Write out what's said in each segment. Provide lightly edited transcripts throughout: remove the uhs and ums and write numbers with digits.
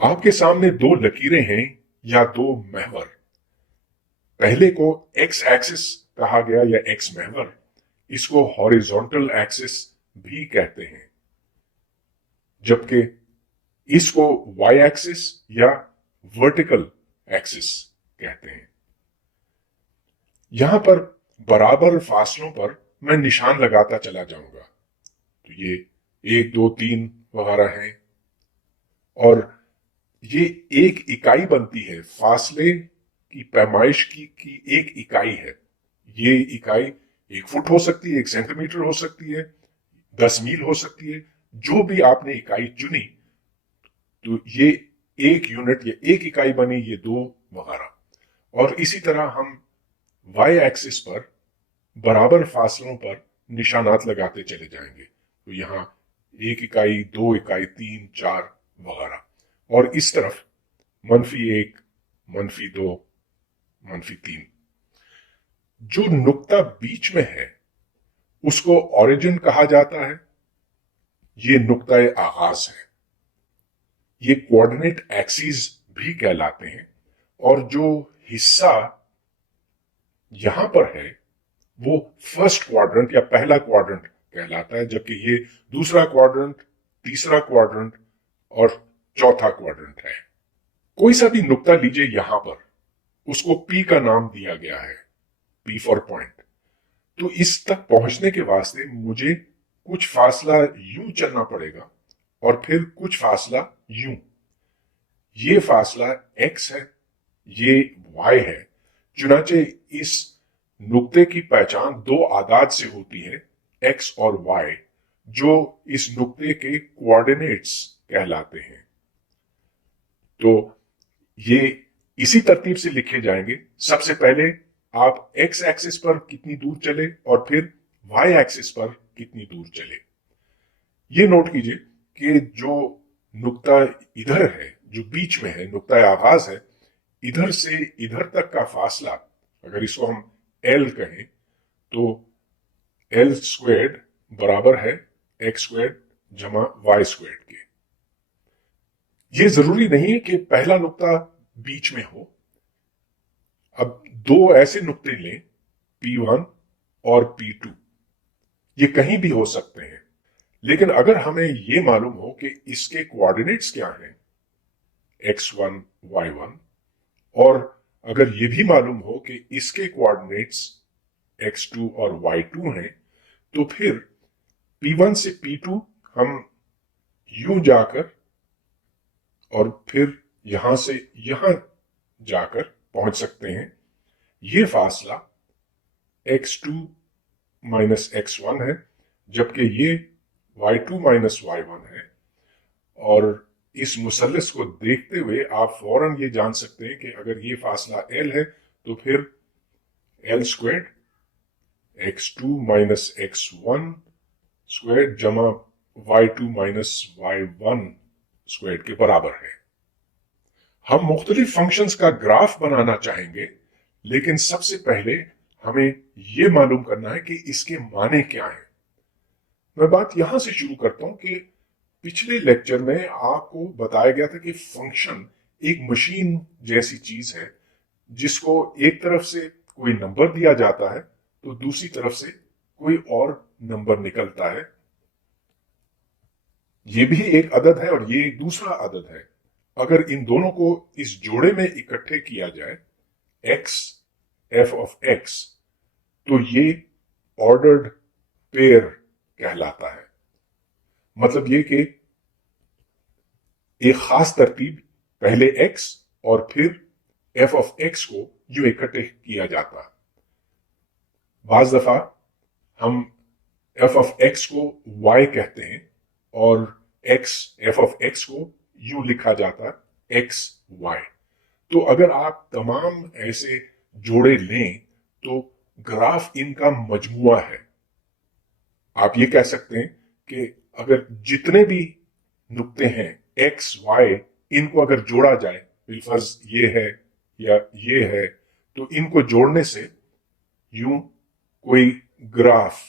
आपके सामने दो लकीरें हैं या दो महवर। पहले को एक्स एक्सिस कहा गया या एक्स महवर। इसको हॉरिजॉन्टल एक्सिस भी कहते हैं, जबकि इसको वाई एक्सिस या वर्टिकल एक्सिस कहते हैं। यहां पर बराबर फासलों पर मैं निशान लगाता चला जाऊंगा। तो ये 1 2 3 वगैरह हैं, और ये एक इकाई बनती है। फासले की पैमाइश की एक इकाई है। ये इकाई 1 फुट हो सकती है, 1 सेंटीमीटर हो सकती है, 10 मील हो सकती है। जो भी आपने इकाई चुनी, तो ये एक यूनिट या एक इकाई बनी, ये दो वगैरह। और इसी तरह हम वाई एक्सिस पर बराबर फासलों पर निशानात लगाते चले जाएंगे। तो यहां 1 इकाई, 2 इकाई, 3 4 वगैरह। और इस तरफ -1, -2, -3। जो नुक्ता बीच में है उसको ओरिजिन कहा जाता है। ये नुक्ता आगाज है। ये कोऑर्डिनेट एक्सिस भी कहलाते हैं। और जो हिस्सा यहां पर है वो फर्स्ट क्वाड्रेंट या पहला क्वाड्रेंट कहलाता है, जबकि ये दूसरा क्वाड्रेंट, तीसरा क्वाड्रेंट और चौथा क्वाड्रेंट है। कोई सा भी नुक्ता लीजिए यहां पर, उसको पी का नाम दिया गया है, पी फॉर पॉइंट। तो इस तक पहुंचने के वास्ते मुझे कुछ फासला यूं चलना पड़ेगा और फिर कुछ फासला यूं। ये फासला x है, ये y है। चुनाचे इस नुक्ते की पहचान दो आदाद से होती है, x और y, जो इस नुक्ते के कोऑर्डिनेट्स कहलाते हैं। तो ये इसी तरतीब से लिखे जाएंगे। सबसे पहले आप x एक्सिस पर कितनी दूर चले और फिर y एक्सिस पर कितनी दूर चले। ये नोट कीजिए कि जो नुक्ता इधर है, जो बीच में है, नुक्ता आगाज है, इधर से इधर तक का फासला, अगर इसको हम L कहें, तो L स्क्वेर्ड बराबर है x स्क्वेर्ड जमा y स्क्वेर्ड के। ये जरूरी नहीं है कि पहला नुक्ता बीच में हो। अब दो ऐसे नुक्ते लें, P1 और P2। ये कहीं भी हो सकते हैं, लेकिन अगर हमें यह मालूम हो कि इसके कोऑर्डिनेट्स क्या हैं, x1 y1, और अगर यह भी मालूम हो कि इसके कोऑर्डिनेट्स x2 और y2 हैं, तो फिर P1 से P2 हम यूं जाकर और फिर यहां से यहां जाकर पहुंच सकते हैं। यह फासला x2 माइनस x1 है, जबकि ये y2 माइनस y1 है। और इस मुसल्लस को देखते हुए आप फौरन ये जान सकते हैं कि अगर ये फासला L है, तो फिर L squared x2 minus x1 squared जमा y2 माइनस y1 स्क्वेर्ड के बराबर है। हम मुख्तलिफ फंक्शंस का ग्राफ बनाना चाहेंगे, लेकिन सबसे पहले हमें यह मालूम करना है कि इसके माने क्या है। मैं बात यहां से शुरू करता हूं कि पिछले लेक्चर में आपको बताया गया था कि फंक्शन एक मशीन जैसी चीज है, जिसको एक तरफ से कोई नंबर दिया जाता है तो दूसरी तरफ से कोई और नंबर निकलता है। ये भी एक अदद है और ये एक दूसरा अदद है। अगर इन दोनों को इस जोड़े में इकट्ठे किया जाए, x f ऑफ x, तो ये ऑर्डर्ड पेयर कहलाता है। मतलब ये कि एक खास तरतीब, पहले x और फिर f ऑफ x को यूं इकट्ठे किया जाता है। बाज दफा हम f ऑफ x को y कहते हैं और x f ऑफ x को यूं लिखा जाता है x y। तो अगर आप तमाम ऐसे जोड़े लें तो ग्राफ इनका मजमुआ है। आप ये कह सकते हैं कि अगर जितने भी नुक्ते हैं x y, इनको अगर जोड़ा जाए, बिलफर्ज ये है या ये है, तो इनको जोड़ने से यूं कोई ग्राफ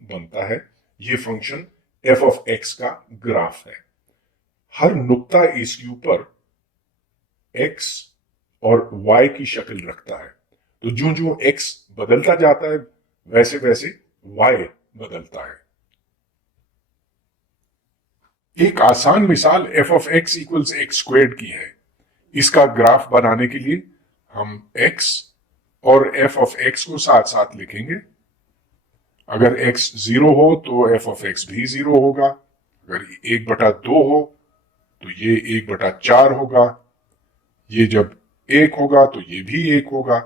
बनता है। ये फंक्शन f ऑफ x का ग्राफ है। हर नुक्ता इसके ऊपर x और y की शक्ल रखता है। तो जो जो x बदलता जाता है वैसे वैसे y बदलता है। एक आसान मिसाल f of x equals x squared की है। इसका ग्राफ बनाने के लिए हम x और f ऑफ x को साथ साथ लिखेंगे। अगर x 0 हो तो f ऑफ x भी 0 होगा। अगर 1/2 हो तो ये 1/4 होगा। ये जब 1 होगा तो ये भी 1 होगा।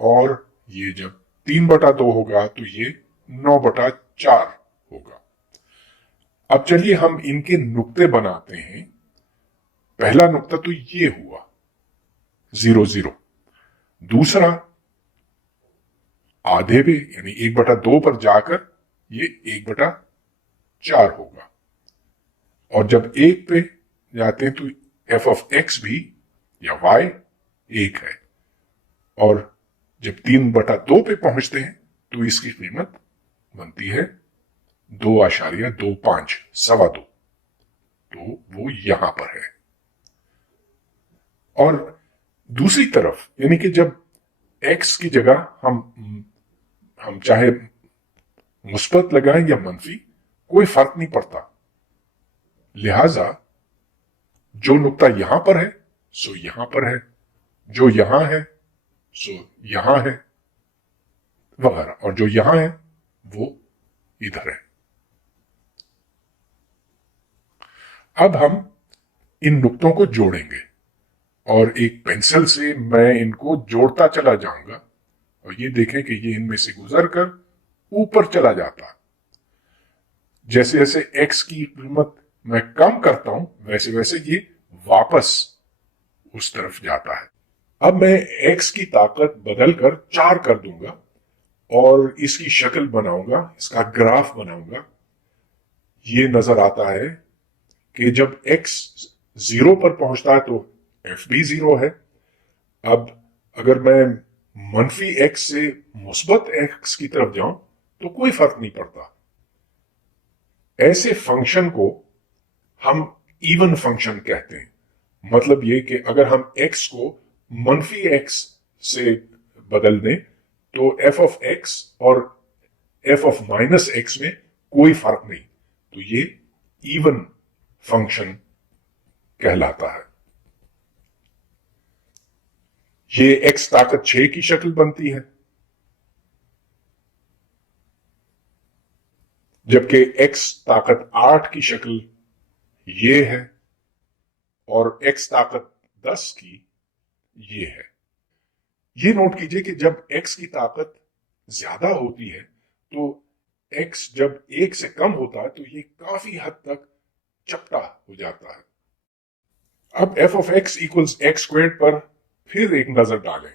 और ये जब 3/2 होगा तो ये 9/4 होगा। अब चलिए हम इनके नुक्ते बनाते हैं। पहला नुक्ता तो ये हुआ 0 0। दूसरा आधे पे यानी 1/2 पर जाकर ये 1/4 होगा। और जब 1 पे जाते हैं तो f ऑफ x भी या y 1 है। और जब 3/2 पे पहुंचते हैं तो इसकी कीमत बनती है 2.25 2.25। तो वो यहां पर है। और दूसरी तरफ यानी कि जब x की जगह हम चाहे मुस्बत लगाएं या मनफी, कोई फर्क नहीं पड़ता। लिहाजा जो नुक्ता यहां पर है सो यहां पर है, जो यहां है सो यहां है वगैरह, और जो यहां है वो इधर है। अब हम इन नुक्तों को जोड़ेंगे और एक पेंसिल से मैं इनको जोड़ता चला जाऊंगा और ये देखें कि ये इनमें से गुजर कर ऊपर चला जाता। जैसे जैसे x की कीमत मैं कम करता हूं वैसे वैसे ये वापस उस तरफ जाता है। अब मैं x की ताकत बदलकर 4 कर दूंगा और इसकी शक्ल बनाऊंगा, इसका ग्राफ बनाऊंगा। ये नजर आता है कि जब x 0 पर पहुंचता है तो f भी 0 है। अब अगर मैं मनफी x से मुस्बत x की तरफ जाऊं तो कोई फर्क नहीं पड़ता। ऐसे फंक्शन को हम इवन फंक्शन कहते हैं। मतलब ये कि अगर हम x को मनफी x से बदल दें तो f ऑफ x और f ऑफ माइनस x में कोई फर्क नहीं, तो ये इवन फंक्शन कहलाता है। ये x ताकत 6 की शक्ल बनती है, जबकि x ताकत 8 की शक्ल ये है और x ताकत 10 की ये है। ये नोट कीजिए कि जब x की ताकत ज्यादा होती है तो x जब 1 से कम होता है तो ये काफी हद तक चपटा हो जाता है। अब f of x equals x square पर फिर एक नजर डालें।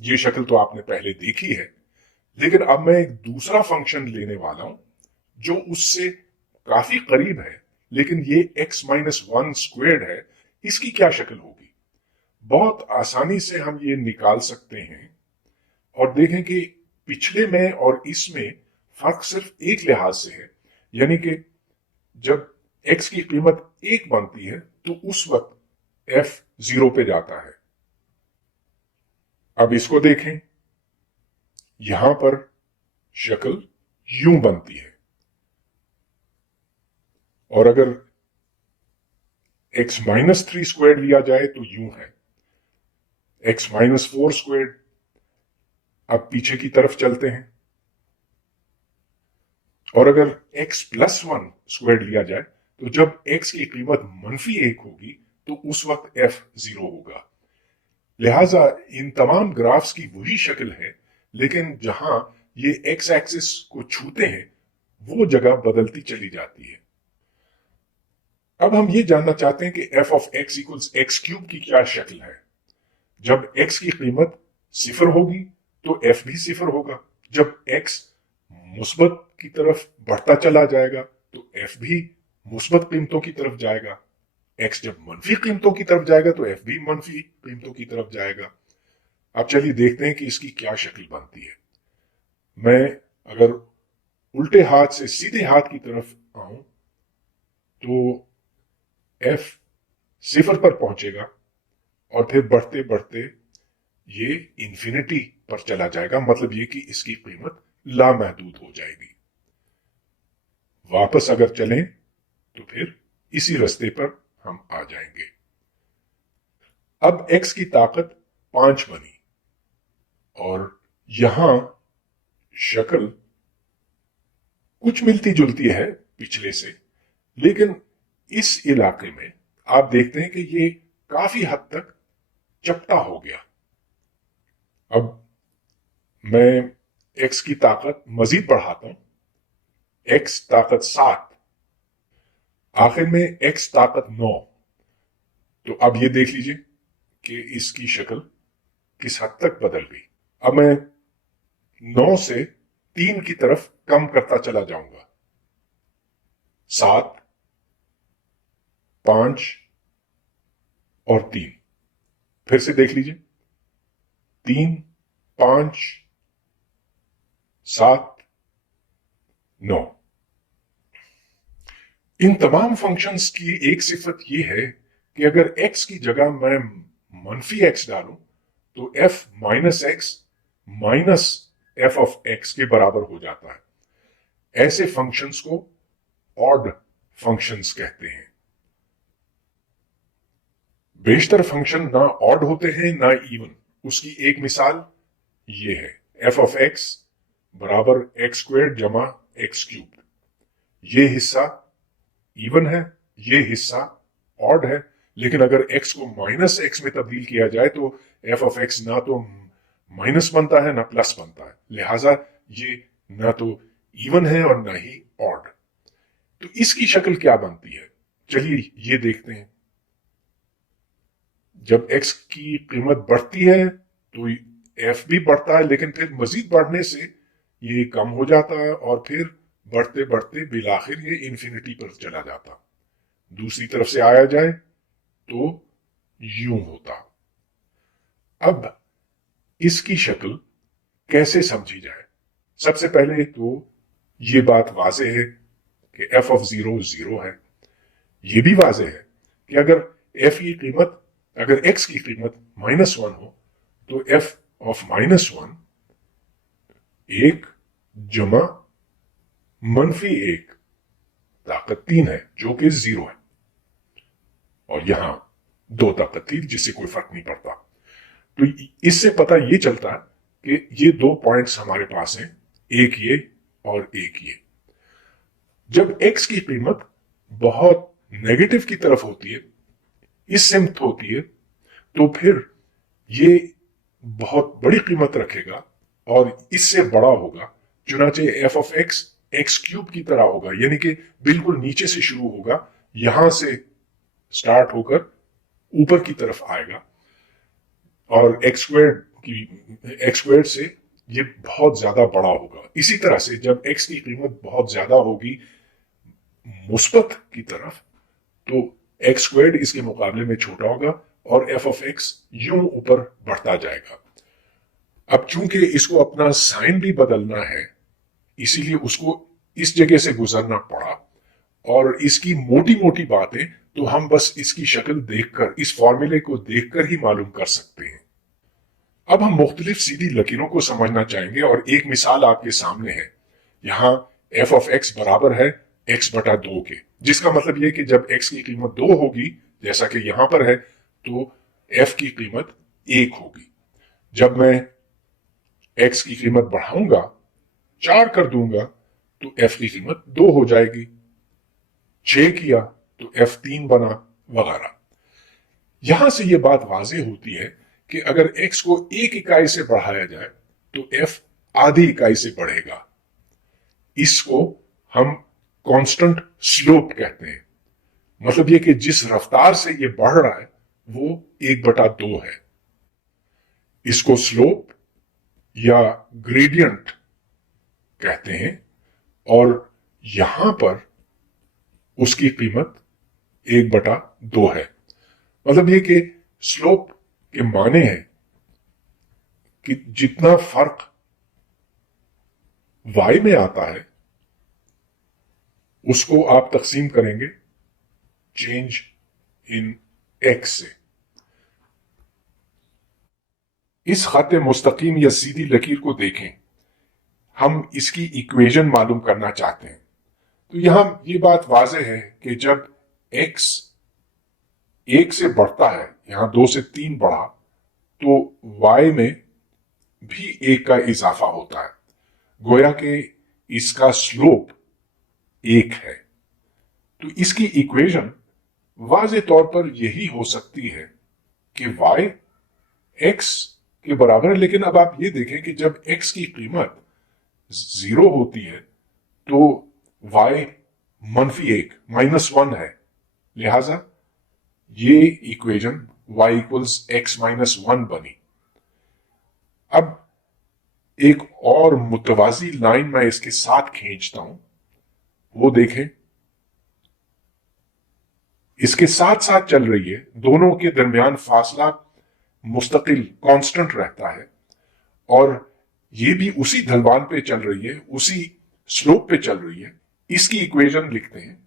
ये शक्ल तो आपने पहले देखी है, लेकिन अब मैं एक दूसरा फंक्शन लेने वाला हूं जो उससे काफी करीब है, लेकिन ये x-1 स्क्वेयर्ड है। इसकी क्या शक्ल होगी? बहुत आसानी से हम ये निकाल सकते हैं और देखें कि पिछले में और इसमें फर्क सिर्फ एक लिहाज से है, यानी कि जब x की कीमत 1 बनती है तो उस वक्त f 0 पे जाता है। अब इसको देखें, यहां पर शक्ल यूं बनती है और अगर x-3 स्क्वायर लिया जाए तो यूं है x-4 स्क्वायर। अब पीछे की तरफ चलते हैं और अगर x+1 स्क्वायर लिया जाए तो जब x की कीमत मनफी 1 होगी तो उस वक्त f 0 होगा। लिहाजा इन तमाम ग्राफ्स की वही शक्ल है, लेकिन जहां ये x एक्सिस को छूते हैं वो जगह बदलती चली जाती है। अब हम ये जानना चाहते हैं कि f of x equals x cube की क्या शक्ल है। जब x की कीमत 0 होगी तो f भी 0 होगा। जब x मुस्बत की तरफ बढ़ता चला जाएगा तो f भी मुस्बत कीमतों की तरफ जाएगा। x जब मनफी कीमतों की तरफ जाएगा तो f भी मनफी कीमतों की तरफ जाएगा। अब चलिए देखते हैं कि इसकी क्या शक्ल बनती है। मैं अगर उल्टे हाथ से सीधे हाथ की तरफ आऊं तो f 0 पर पहुंचेगा और फिर बढ़ते बढ़ते ये इन्फिनिटी पर चला जाएगा, मतलब ये कि इसकी कीमत लामहदूद हो जाएगी। वापस अगर चलें तो फिर इसी रास्ते पर हम आ जाएंगे। अब x की ताकत 5 बनी और यहां शक्ल कुछ मिलती जुलती है पिछले से, लेकिन इस इलाके में आप देखते हैं कि ये काफी हद तक चपटा हो गया। अब मैं x की ताकत मजीद बढ़ाता हूं, x ताकत 7, आखिर में x ताकत 9। तो अब ये देख लीजिए कि इसकी शक्ल किस हद तक बदल गई। अब मैं 9 से 3 की तरफ कम करता चला जाऊंगा। 7, 5 और 3। फिर से देख लीजिए, 3, 5, 7, 9। इन तमाम फंक्शंस की एक सिफत यह है कि अगर x की जगह मैं मनफी x डालूं तो f minus x minus F of x के बराबर हो जाता है। ऐसे फंक्शंस को ऑड फंक्शंस कहते हैं। बेशतर फंक्शन ना ऑड होते हैं ना इवन। उसकी एक मिसाल ये है, एफ ऑफ एक्स बराबर एक्स स्क्वायर जमा एक्स क्यूब। ये हिस्सा इवन है, ये हिस्सा ऑड है, लेकिन अगर x को माइनस एक्स में तब्दील किया जाए तो एफ ऑफ एक्स ना तो माइनस बनता है ना प्लस बनता है, लिहाजा ये ना तो इवन है और ना ही ऑड। तो इसकी शक्ल क्या बनती है, चलिए ये देखते हैं। जब x की कीमत बढ़ती है तो f भी बढ़ता है, लेकिन फिर मजीद बढ़ने से ये कम हो जाता है और फिर बढ़ते बढ़ते बिलाखिर ये इन्फिनिटी पर चला जाता। दूसरी तरफ से आया जाए तो यूं होता। अब इसकी शक्ल कैसे समझी जाए? सबसे पहले तो ये बात वाजे है कि f ऑफ 0 0 है। ये भी वाजे है कि अगर f की कीमत, अगर x की कीमत -1 हो तो f ऑफ -1 1 जमा -1 ताकत 3 है, जो कि 0 है। और यहां 2 ताकत 3 जिससे कोई फर्क नहीं पड़ता। तो इससे पता ये चलता है कि ये 2 पॉइंट्स हमारे पास हैं, एक ये और एक ये। जब x की कीमत बहुत नेगेटिव की तरफ होती है, इस सिमत होती है, तो फिर ये बहुत बड़ी कीमत रखेगा और इससे बड़ा होगा। चुनाचे F of x x cube की तरह होगा, यानी कि बिल्कुल नीचे से शुरू होगा, यहां से स्टार्ट होकर ऊपर की तरफ आएगा और एक्स स्क्वायर से ये बहुत ज्यादा बड़ा होगा। इसी तरह से जब x की कीमत बहुत ज्यादा होगी मुस्बत की तरफ, तो एक्स स्क्वायर इसके मुकाबले में छोटा होगा और एफ ऑफ एक्स यूं ऊपर बढ़ता जाएगा। अब चूंकि इसको अपना साइन भी बदलना है, इसीलिए उसको इस जगह से गुजरना पड़ा। और इसकी मोटी मोटी बातें तो हम बस इसकी शक्ल देखकर, इस फॉर्मूले को देखकर ही मालूम कर सकते हैं। अब हम मुख्तलिफ सीधी लकीरों को समझना चाहेंगे और एक मिसाल आपके सामने है। यहां एफ ऑफ एक्स बराबर है एक्स बटा 2 के, जिसका मतलब यह कि जब एक्स की कीमत 2 होगी, जैसा कि यहां पर है, तो एफ की कीमत 1 होगी। जब मैं एक्स की कीमत बढ़ाऊंगा, 4 कर दूंगा, तो एफ की कीमत 2 हो जाएगी। 6 किया तो एफ 3 बना, वगैरह। यहां से यह बात वाज़ेह होती है कि अगर x को 1 इकाई से बढ़ाया जाए तो f आधी इकाई से बढ़ेगा। इसको हम कांस्टेंट स्लोप कहते हैं। मतलब यह कि जिस रफ्तार से यह बढ़ रहा है वो 1/2 है। इसको स्लोप या ग्रेडियंट कहते हैं और यहां पर उसकी कीमत 1/2 है। मतलब यह कि स्लोप के माने हैं कि जितना फर्क y में आता है उसको आप तकसीम करेंगे चेंज इन x से। इस खत मुस्तकीम या सीधी लकीर को देखें, हम इसकी इक्वेशन मालूम करना चाहते हैं। तो यहां ये बात वाज़ेह है कि जब x 1 से बढ़ता है, यहां 2 से 3 बढ़ा, तो y में भी 1 का इजाफा होता है, गोया कि इसका स्लोप 1 है। तो इसकी इक्वेशन वाज़े तौर पर यही हो सकती है कि y x के बराबर है। लेकिन अब आप ये देखें कि जब x की कीमत 0 होती है तो y -1 -1 है, लिहाजा ये इक्वेशन y इक्वल्स x -1 बनी। अब एक और मुतवाजी लाइन मैं इसके साथ खींचता हूं, वो देखें, इसके साथ साथ चल रही है, दोनों के दरमियान फासला मुस्तकिल कांस्टेंट रहता है और ये भी उसी ढलवान पे चल रही है, उसी स्लोप पे चल रही है। इसकी इक्वेशन लिखते हैं,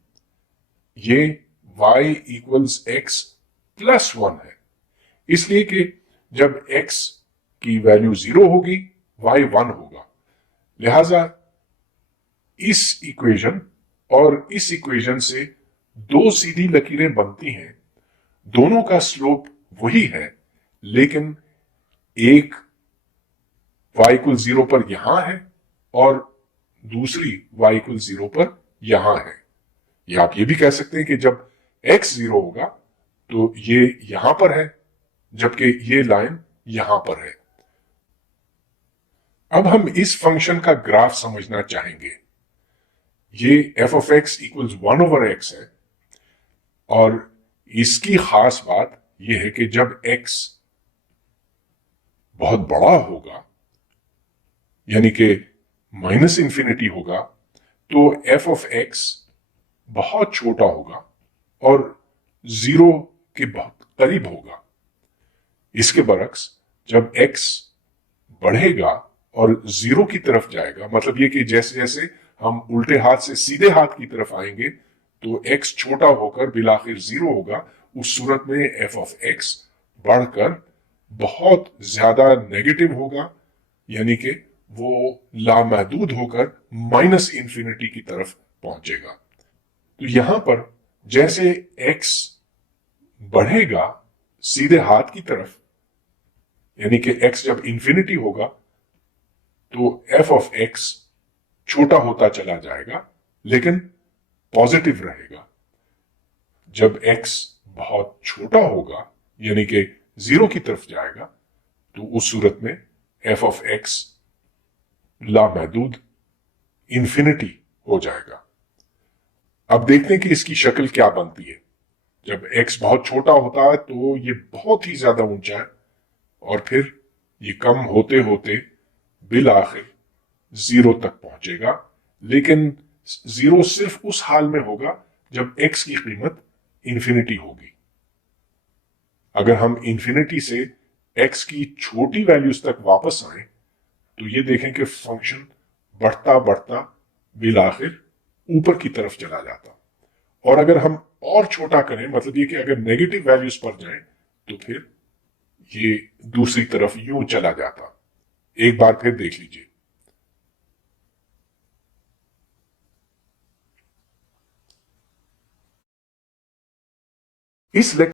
ये y इक्वल्स x +1 है, इसलिए कि जब x की वैल्यू 0 होगी y 1 होगा। लिहाजा इस इक्वेशन और इस इक्वेशन से दो सीधी लकीरें बनती हैं, दोनों का स्लोप वही है, लेकिन एक y इक्वल 0 पर यहां है और दूसरी y इक्वल 0 पर यहां है। या आप ये भी कह सकते हैं कि जब x 0 होगा तो ये यहां पर है, जबकि ये लाइन यहां पर है। अब हम इस फंक्शन का ग्राफ समझना चाहेंगे। ये f of x equals 1/x है और इसकी खास बात यह है कि जब x बहुत बड़ा होगा, यानी कि -∞ होगा, तो f ऑफ x बहुत छोटा होगा और 0 के बहुत करीब होगा। इसके बरक्स जब x बढ़ेगा और 0 की तरफ जाएगा, मतलब ये कि जैसे जैसे हम उल्टे हाथ से सीधे हाथ की तरफ आएंगे तो x छोटा होकर बिलाखिर 0 होगा। उस सूरत में f ऑफ x बढ़कर बहुत ज्यादा नेगेटिव होगा, यानी कि वो लामहदूद होकर -∞ की तरफ पहुंचेगा। तो यहां पर जैसे x बढ़ेगा सीधे हाथ की तरफ, यानी कि x जब इंफिनिटी होगा तो f ऑफ x छोटा होता चला जाएगा, लेकिन पॉजिटिव रहेगा। जब x बहुत छोटा होगा, यानी कि 0 की तरफ जाएगा, तो उस सूरत में f ऑफ x लामहदूद इंफिनिटी हो जाएगा। अब देखते हैं कि इसकी शक्ल क्या बनती है। जब x बहुत छोटा होता है तो ये बहुत ही ज्यादा ऊंचा है और फिर ये कम होते होते बिल आखिर 0 तक पहुंचेगा, लेकिन 0 सिर्फ उस हाल में होगा जब x की कीमत इंफिनिटी होगी। अगर हम इंफिनिटी से x की छोटी वैल्यूज तक वापस आए तो ये देखें कि फंक्शन बढ़ता बढ़ता बिल आखिर ऊपर की तरफ चला जाता। और अगर हम और छोटा करें, मतलब ये कि अगर नेगेटिव वैल्यूज पर जाएं तो फिर ये दूसरी तरफ यूं चला जाता। एक बार फिर देख लीजिए। इस